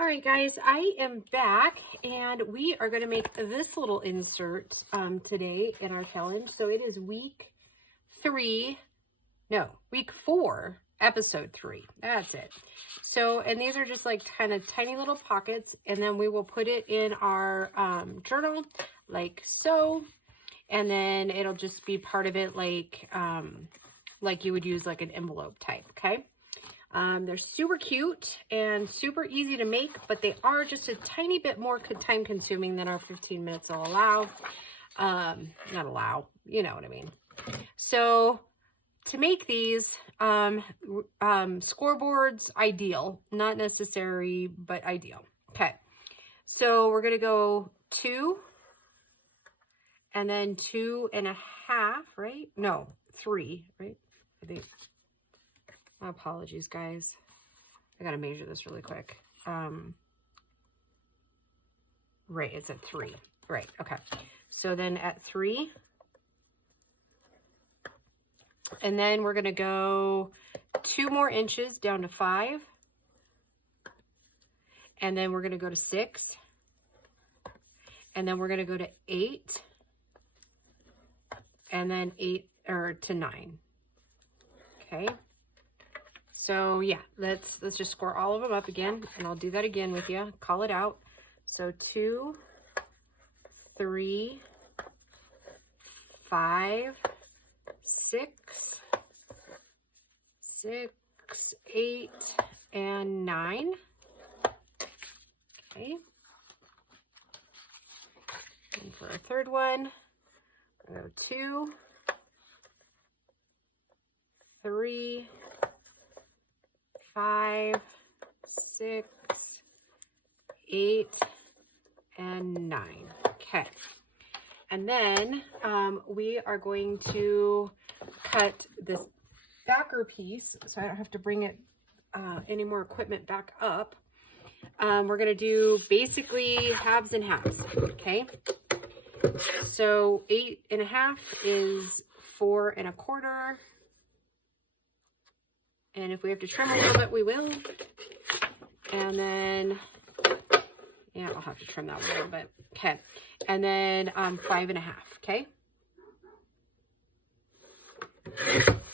All right, guys, I am back and we are going to make this little insert today in our challenge. So it is week 4, episode 3. That's it. So, and these are just like kind of tiny little pockets, and then we will put it in our journal like so, and then it'll just be part of it like you would use like an envelope type, okay? They're super cute and super easy to make, but they are just a tiny bit more time consuming than our 15 minutes will allow. Not allow, you know what I mean. So to make these, scoreboards, ideal, not necessary, but ideal. Okay. So we're going to go 2 and then 2.5, right? No, 3, right? I think. My apologies, guys. I gotta measure this really quick. Right, it's at 3. Right, okay. So then at 3, and then we're gonna go 2 more inches down to 5, and then we're gonna go to 6, and then we're gonna go to 8, and then 8 or to 9. Okay. So yeah, let's just score all of them up again, and I'll do that again with you. Call it out. So 2, 3, 5, 6, 8, and 9. Okay. And for our third one, we'll go 2, 3, 5, 6, 8, and 9. Okay. And then we are going to cut this backer piece so I don't have to bring it any more equipment back up. We're going to do basically halves and halves. Okay. So 8.5 is 4 1/4. And if we have to trim a little bit, we will. And then, yeah, I'll have to trim that a little bit. Okay. And then 5.5, okay?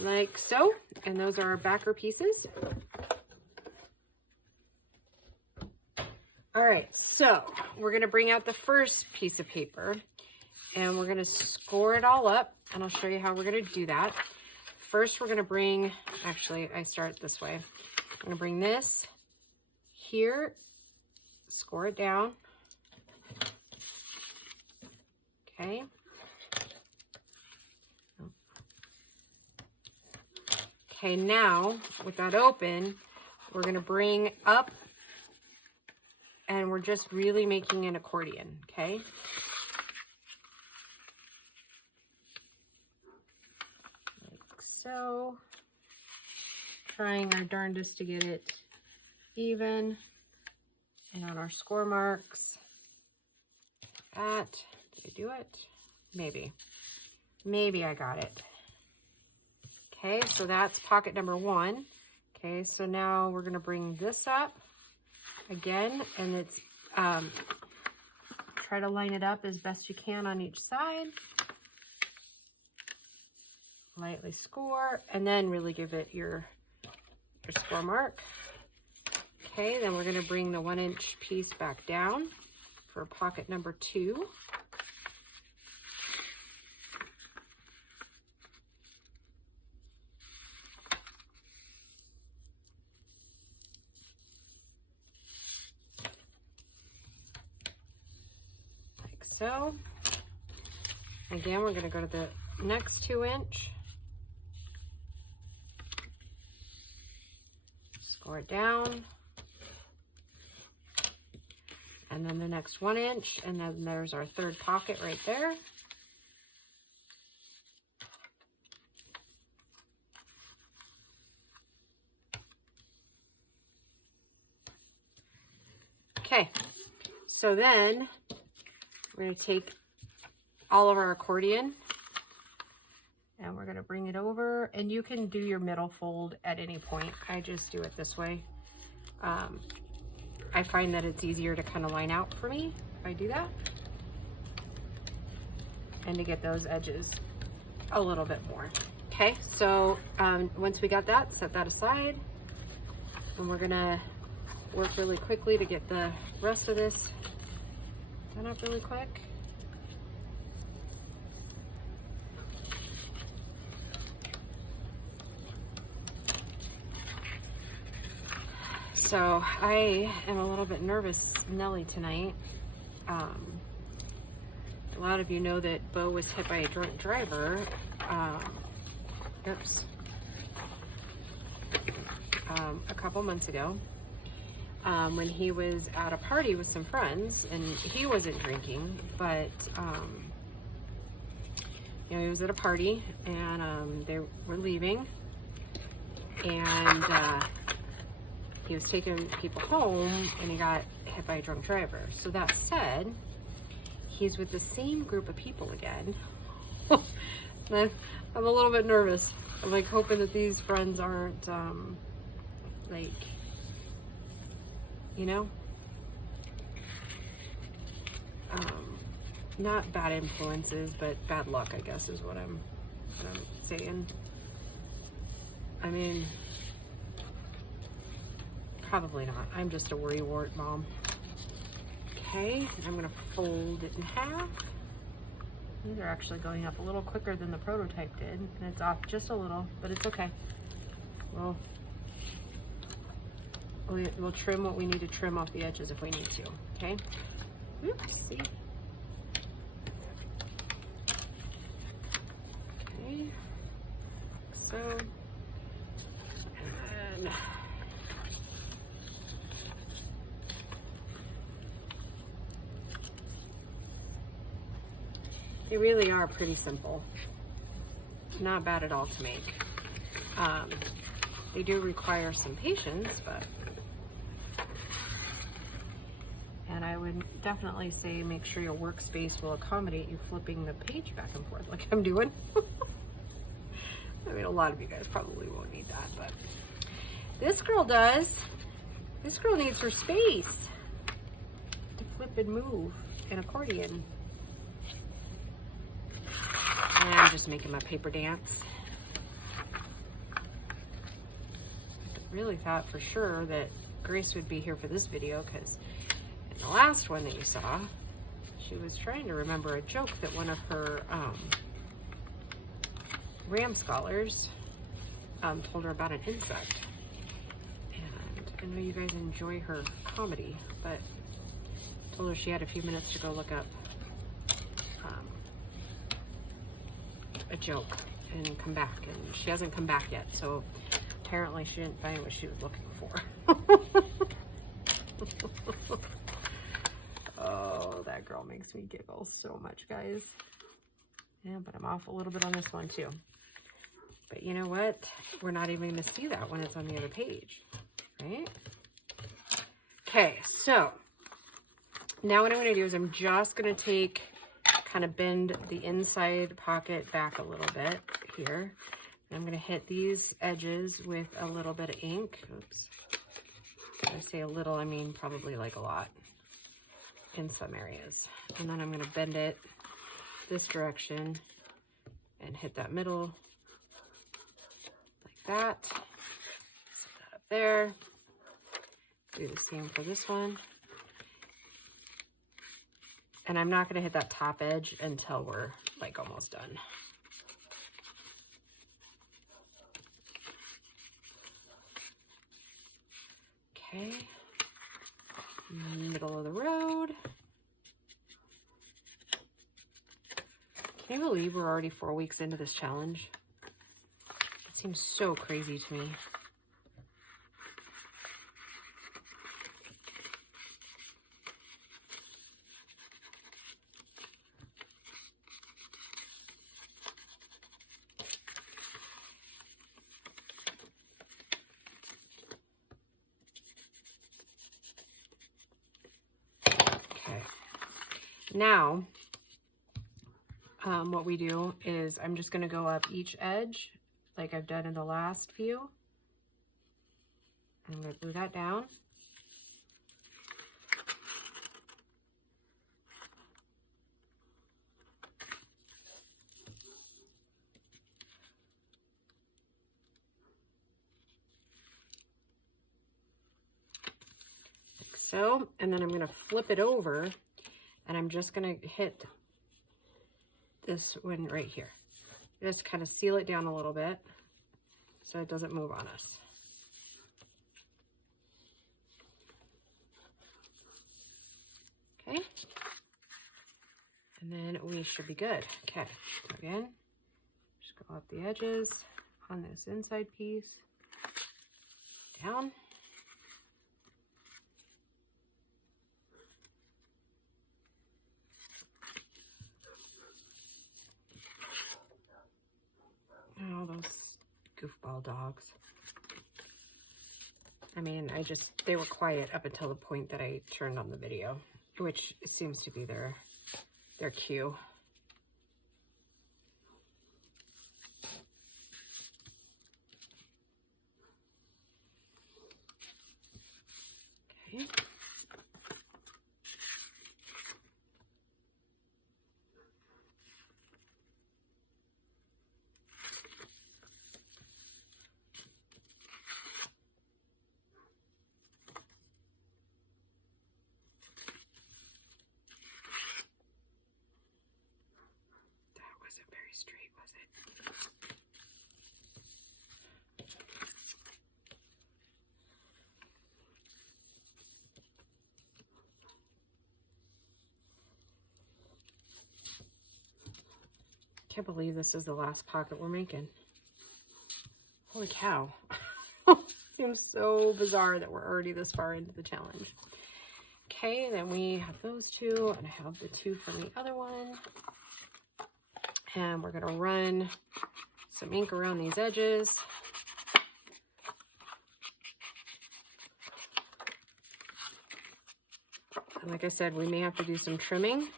Like so. And those are our backer pieces. All right, so we're going to bring out the first piece of paper, and we're going to score it all up, and I'll show you how we're going to do that. First, we're going to bring, actually, I start this way. I'm going to bring this here, score it down. Okay. Okay, now, with that open, we're going to bring up, and we're just really making an accordion, okay? So, trying our darndest to get it even, and on our score marks. Did I do it? Maybe I got it. Okay, so that's pocket number 1. Okay, so now we're gonna bring this up again, and it's try to line it up as best you can on each side. Lightly score, and then really give it your score mark. Okay, then we're going to bring the 1-inch piece back down for pocket number 2. Like so. Again, we're going to go to the next 2-inch. Score it down, and then the next 1-inch, and then there's our third pocket right there. Okay, so then we're going to take all of our accordion, and we're going to bring it over, and you can do your middle fold at any point. I just do it this way. I find that it's easier to kind of line out for me if I do that. And to get those edges a little bit more. Okay, so once we got that, set that aside. And we're gonna work really quickly to get the rest of this done up really quick. So I am a little bit nervous, Nelly, tonight. A lot of you know that Bo was hit by a drunk driver. A couple months ago, when he was at a party with some friends, and he wasn't drinking, but you know, he was at a party, and they were leaving, and he was taking people home, and he got hit by a drunk driver. So that said, he's with the same group of people again. I'm a little bit nervous. I'm like hoping that these friends aren't like, you know, not bad influences, but bad luck, I guess, is what I'm saying. I mean, probably not. I'm just a worrywart mom. Okay, I'm gonna fold it in half. These are actually going up a little quicker than the prototype did, and it's off just a little, but it's okay. We'll trim what we need to trim off the edges if we need to, okay? Oops, see? Okay, so, and then they really are pretty simple. Not bad at all to make. They do require some patience, but, and I would definitely say make sure your workspace will accommodate you flipping the page back and forth like I'm doing. I mean, a lot of you guys probably won't need that, but this girl does. This girl needs her space to flip and move an accordion. And I'm just making my paper dance. I really thought for sure that Grace would be here for this video, because in the last one that you saw, she was trying to remember a joke that one of her RAM scholars told her about an insect. And I know you guys enjoy her comedy, but told her she had a few minutes to go look up a joke and come back, and she hasn't come back yet, so apparently she didn't find what she was looking for. Oh, that girl makes me giggle so much, guys. Yeah, but I'm off a little bit on this one too. But you know what? We're not even going to see that when it's on the other page, right? Okay, so now what I'm going to do is I'm just going to take, kind of bend the inside pocket back a little bit here. And I'm going to hit these edges with a little bit of ink. Oops. When I say a little, I mean probably like a lot in some areas. And then I'm going to bend it this direction and hit that middle like that. Set that up there. Do the same for this one. And I'm not going to hit that top edge until we're like almost done. Okay. Middle of the road. Can you believe we're already 4 weeks into this challenge? It seems so crazy to me. Now, what we do is I'm just going to go up each edge like I've done in the last few. I'm going to glue that down. so. And then I'm going to flip it over, and I'm just going to hit this one right here. Just kind of seal it down a little bit so it doesn't move on us. Okay. And then we should be good. Okay, so again, just go up the edges on this inside piece, down. Oh, those goofball dogs. I mean, they were quiet up until the point that I turned on the video, which seems to be their cue. Okay. Straight, was it? Can't believe this is the last pocket we're making. Holy cow. Seems so bizarre that we're already this far into the challenge. Okay, then we have those two, and I have the two from the other one. And we're going to run some ink around these edges. And like I said, we may have to do some trimming.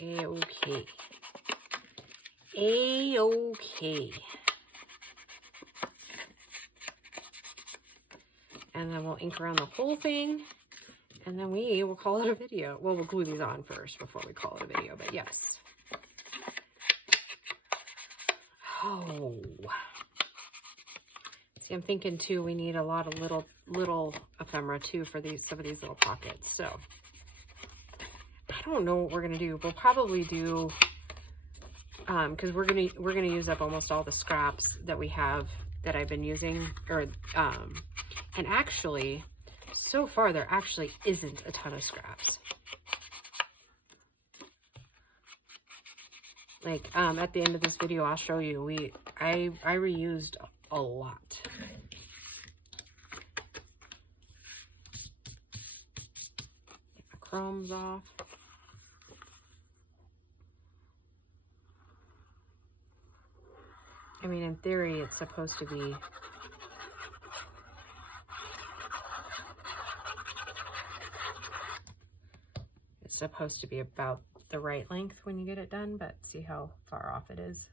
A-okay. A-okay. And then we'll ink around the whole thing. And then we will call it a video. Well, we'll glue these on first before we call it a video, but yes. Oh. See, I'm thinking too, we need a lot of little ephemera too for some of these little pockets. So I don't know what we're gonna do. We'll probably do, because we're gonna use up almost all the scraps that we have that I've been using, and actually, so far, there actually isn't a ton of scraps. Like, at the end of this video, I'll show you, I reused a lot. Get my crumbs off. I mean, in theory, it's supposed to be about the right length when you get it done, but see how far off it is.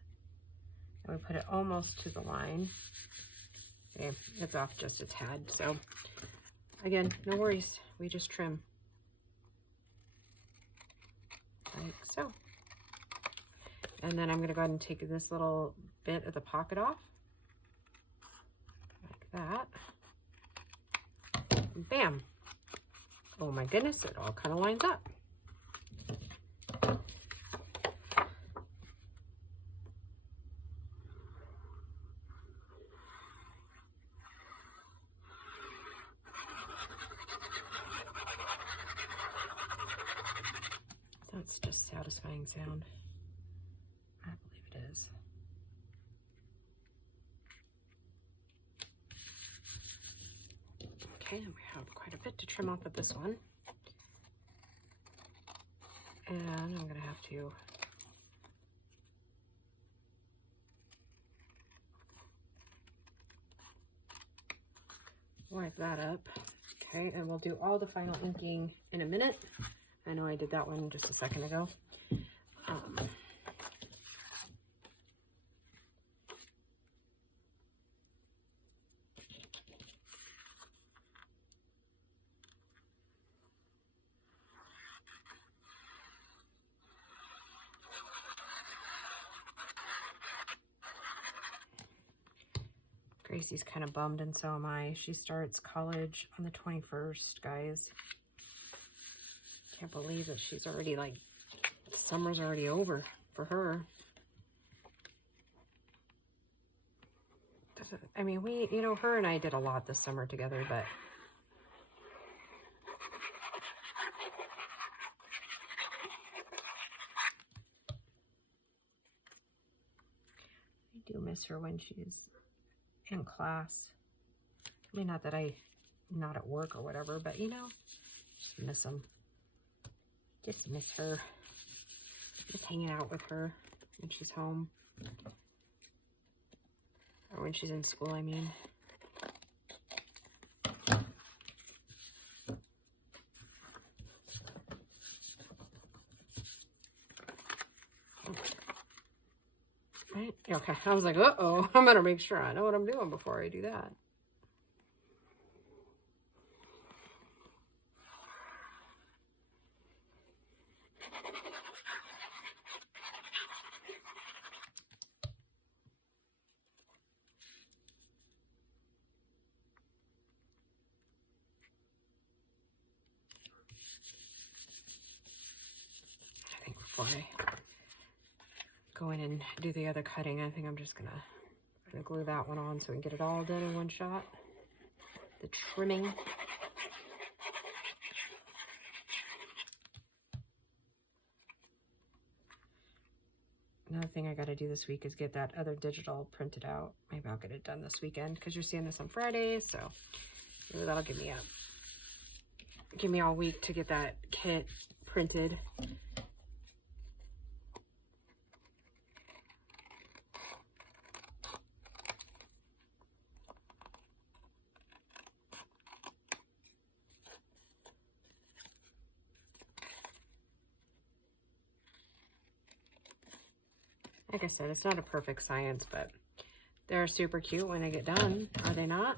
And we put it almost to the line. Okay, it's off just a tad. So again, no worries. We just trim. Like so. And then I'm going to go ahead and take this little bit of the pocket off. Like that. And bam. Oh my goodness, it all kind of lines up. That's just satisfying sound. I believe it is. Okay, and we have quite a bit to trim off of this one. And I'm going to have to wipe that up. Okay, and we'll do all the final inking in a minute. I know I did that one just a second ago. Tracy's kind of bummed, and so am I. She starts college on the 21st, guys. Can't believe that she's already, like, the summer's already over for her. I mean, we, you know, her and I did a lot this summer together, but I do miss her when she's in class. I mean, not that I'm not at work or whatever, but, you know, just miss them. Just miss her. Just hanging out with her when she's home. Or when she's in school, I mean. Right? Okay, I was like, uh-oh, I'm gonna make sure I know what I'm doing before I do that. I think before I go in and do the other cutting, I think I'm just gonna glue that one on so we can get it all done in one shot. The trimming. Another thing I got to do this week is get that other digital printed out. Maybe I'll get it done this weekend because you're seeing this on Friday, so maybe that'll give me all week to get that kit printed. Like I said, it's not a perfect science, but they're super cute when they get done, are they not?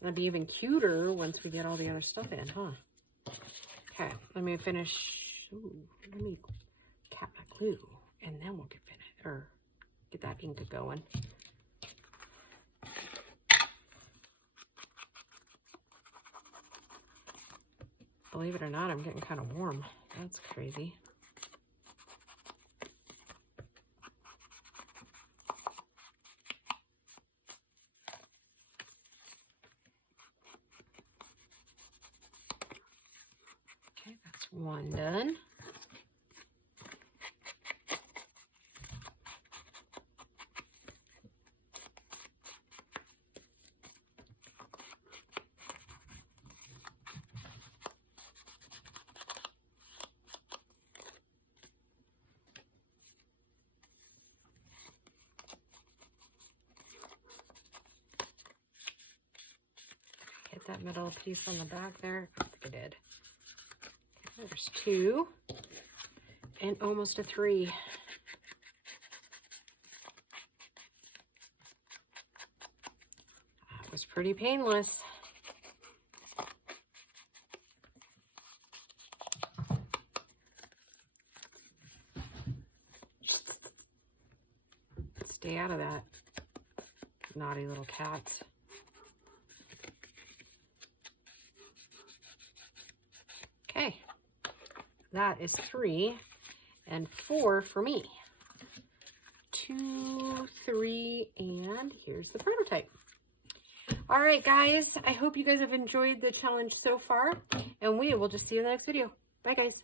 It'll be even cuter once we get all the other stuff in, huh? Okay, let me finish. Ooh, let me cap my glue, and then we'll get finished, or get that ink going. Believe it or not, I'm getting kind of warm. That's crazy. One done. Hit that middle piece on the back there. I think I did. There's 2 and almost a 3. That was pretty painless. Stay out of that, naughty little cats. Okay. That is 3 and 4 for me. 2, 3, and here's the prototype. All right, guys. I hope you guys have enjoyed the challenge so far, and we will just see you in the next video. Bye, guys.